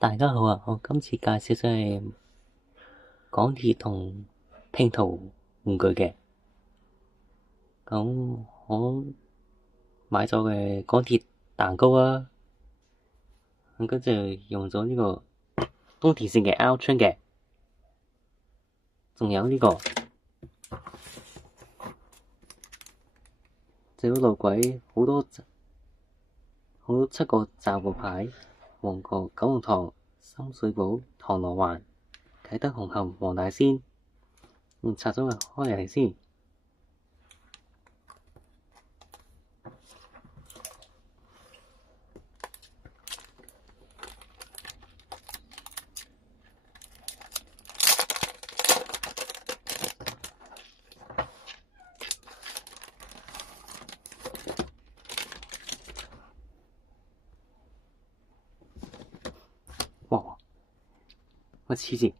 大家好啊！我今次介紹咗係港鐵同拼圖玩具嘅。咁我買咗嘅港鐵蛋糕啊，咁跟住用咗呢個東鐵線嘅 L 春嘅，仲有呢個這個路軌好多7個站個牌，旺角、九龍塘、深水埗、銅鑼灣、啟德、紅磡、黃大仙。拆咗佢開嚟先。哇！我黐線，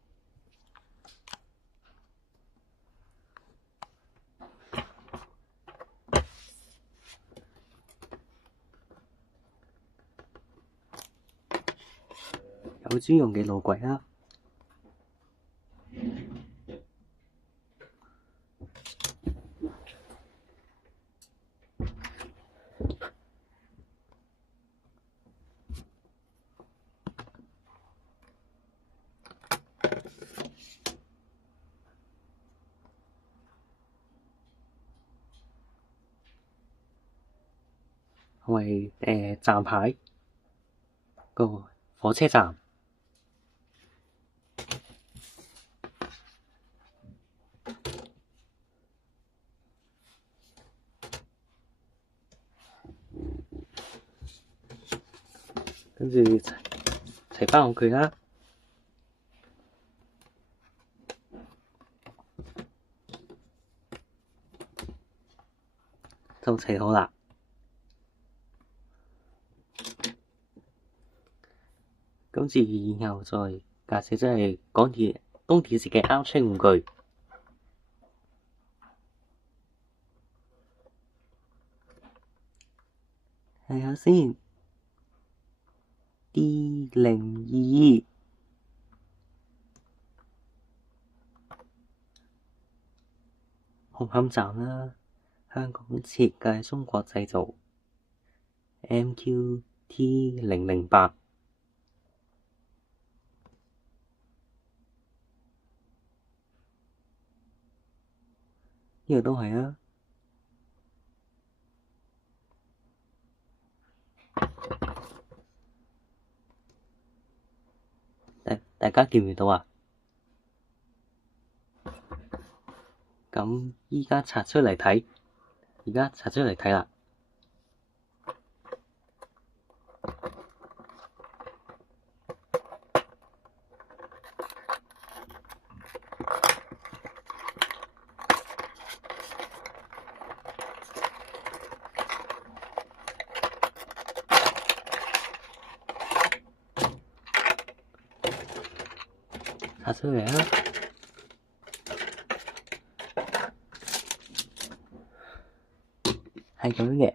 有專用嘅路軌啦。係站牌個火車站，跟住齊返好佢啦，就齊好啦。今次然後再介紹即係港鐵東鐵線嘅 R 春玩具。睇下先，D02紅磡站啦，香港設計，中國製造，MQT008。呢個都係啊。大家見唔見到啊？咁而家拆出嚟睇啦。拆出嚟啊！係咁樣嘅。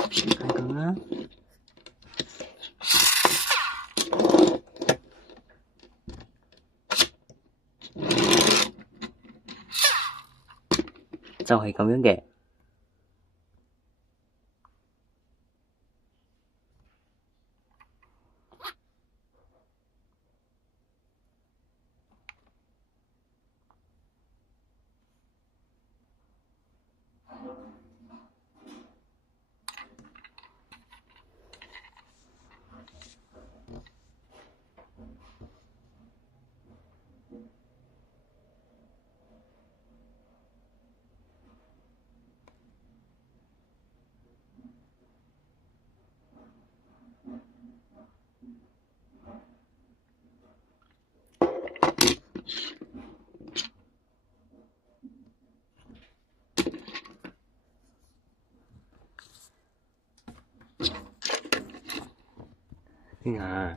係咁啦。就係咁樣嘅。啊，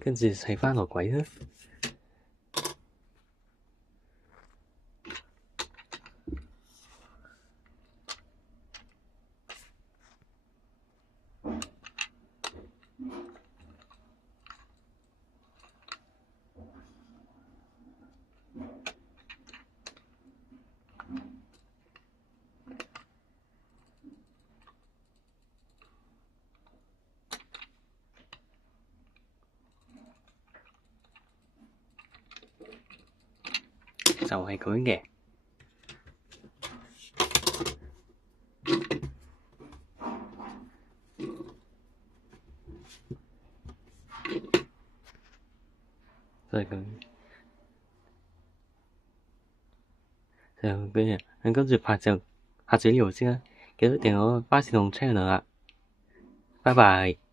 跟住砌返個鬼啦。就係佢嘅。就係佢。就咁樣，咁跟住拍住呢度先啦，記得訂我巴士同 channel 啊，拜拜。